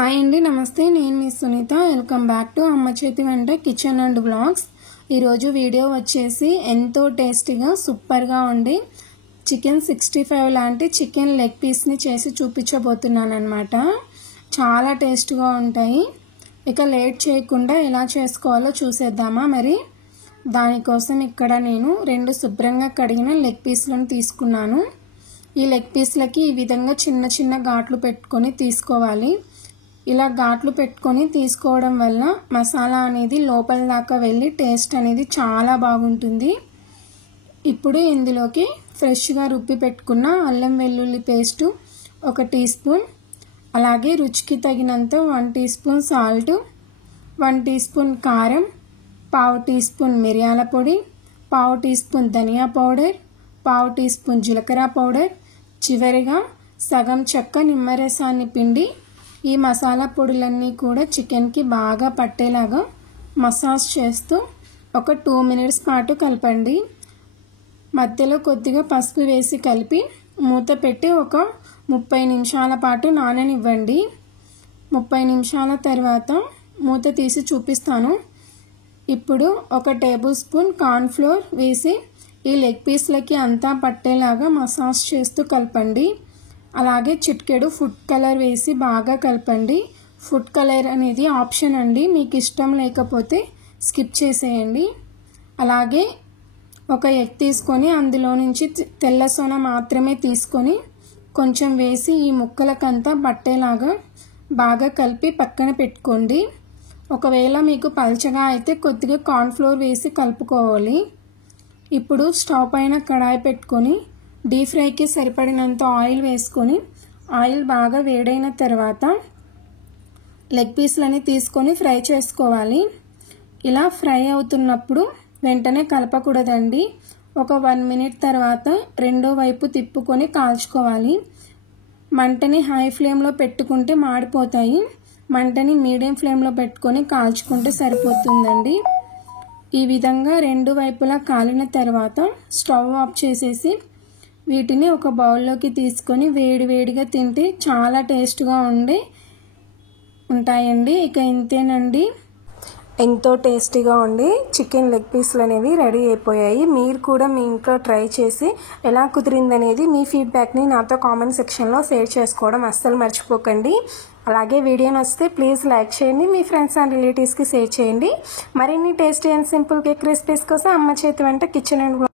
Hi అండి, నమస్తే. నేను మీ సునీత. వెల్కమ్ బ్యాక్ టు అమ్మ చేతి వంట కిచెన్ అండ్ బ్లాగ్స్. ఈరోజు వీడియో వచ్చేసి ఎంతో టేస్టీగా సూపర్గా ఉండి చికెన్ 65 లాంటి చికెన్ లెగ్ పీస్ని చేసి చూపించబోతున్నాను అనమాట. చాలా టేస్ట్గా ఉంటాయి. ఇక లేట్ చేయకుండా ఎలా చేసుకోవాలో చూసేద్దామా. మరి దానికోసం ఇక్కడ నేను 2 శుభ్రంగా కడిగిన లెగ్ పీస్లను తీసుకున్నాను. ఈ లెగ్ పీస్లకి ఈ విధంగా చిన్న చిన్న ఘాట్లు పెట్టుకొని తీసుకోవాలి. ఇలా ఘాట్లు పెట్టుకొని తీసుకోవడం వల్ల మసాలా అనేది లోపల దాకా వెళ్ళి టేస్ట్ అనేది చాలా బాగుంటుంది. ఇప్పుడు ఇందులోకి ఫ్రెష్గా రుబ్బి పెట్టుకున్న అల్లం వెల్లుల్లి పేస్టు 1 టీ స్పూన్, అలాగే రుచికి తగినంత 1 teaspoon salt, 1 teaspoon కారం, 1/2 టీ స్పూన్ మిరియాల పొడి, 1/2 టీ స్పూన్ ధనియా పౌడర్, 1/2 టీ స్పూన్ జీలకర్ర పౌడర్, చివరిగా సగం చెక్క నిమ్మరసాన్ని పిండి ఈ మసాలా పొడులన్నీ కూడా చికెన్కి బాగా పట్టేలాగా మసాజ్ చేస్తూ ఒక 2 మినిట్స్ పాటు కలపండి. మధ్యలో కొద్దిగా పసుపు వేసి కలిపి మూత పెట్టి ఒక 30 నిమిషాల పాటు నాననివ్వండి. 30 నిమిషాల తర్వాత మూత తీసి చూపిస్తాను. ఇప్పుడు 1 టేబుల్ స్పూన్ కార్న్ఫ్లోర్ వేసి ఈ లెగ్ పీస్లకి అంతా పట్టేలాగా మసాజ్ చేస్తూ కలపండి. అలాగే చిటికెడు ఫుడ్ కలర్ వేసి బాగా కలపండి. ఫుడ్ కలర్ అనేది ఆప్షన్ అండి, మీకు ఇష్టం లేకపోతే స్కిప్ చేసేయండి. అలాగే 1 ఎగ్ తీసుకొని అందులో నుంచి తెల్ల సొన మాత్రమే తీసుకొని కొంచెం వేసి ఈ ముక్కలకంతా పట్టేలాగా బాగా కలిపి పక్కన పెట్టుకోండి. ఒకవేళ మీకు పల్చగా అయితే కొద్దిగా కార్న్ఫ్లోర్ వేసి కలుపుకోవాలి. ఇప్పుడు స్టవ్ పైన కడాయి పెట్టుకొని డీప్ ఫ్రైకి సరిపడినంత ఆయిల్ వేసుకొని ఆయిల్ బాగా వేడైన తర్వాత లెగ్ పీస్లని తీసుకొని ఫ్రై చేసుకోవాలి. ఇలా ఫ్రై అవుతున్నప్పుడు వెంటనే కలపకూడదండి. ఒక 1 మినిట్ తర్వాత రెండో వైపు తిప్పుకొని కాల్చుకోవాలి. మంటని హై ఫ్లేమ్లో పెట్టుకుంటే మాడిపోతాయి. మంటని మీడియం ఫ్లేమ్లో పెట్టుకొని కాల్చుకుంటే సరిపోతుందండి. ఈ విధంగా 2 వైపులా కాలిన తర్వాత స్టవ్ ఆఫ్ చేసేసి వీటిని ఒక బౌల్లోకి తీసుకొని వేడివేడిగా తింటే చాలా టేస్ట్గా ఉంటాయండి. ఇక ఇంతేనండి, ఎంతో టేస్టీగా ఉండి చికెన్ లెగ్ పీస్లు అనేవి రెడీ అయిపోయాయి. మీరు కూడా మీ ఇంట్లో ట్రై చేసి ఎలా కుదిరిందనేది మీ ఫీడ్బ్యాక్ని నాతో కామెంట్ సెక్షన్లో షేర్ చేసుకోవడం అస్సలు మర్చిపోకండి. అలాగే వీడియో నచ్చితే ప్లీజ్ లైక్ చేయండి, మీ ఫ్రెండ్స్ అండ్ రిలేటివ్స్కి షేర్ చేయండి. మరిన్ని tasty and simple cake recipes కోసం అమ్మ చేతి వంట కిచెన్ అండ్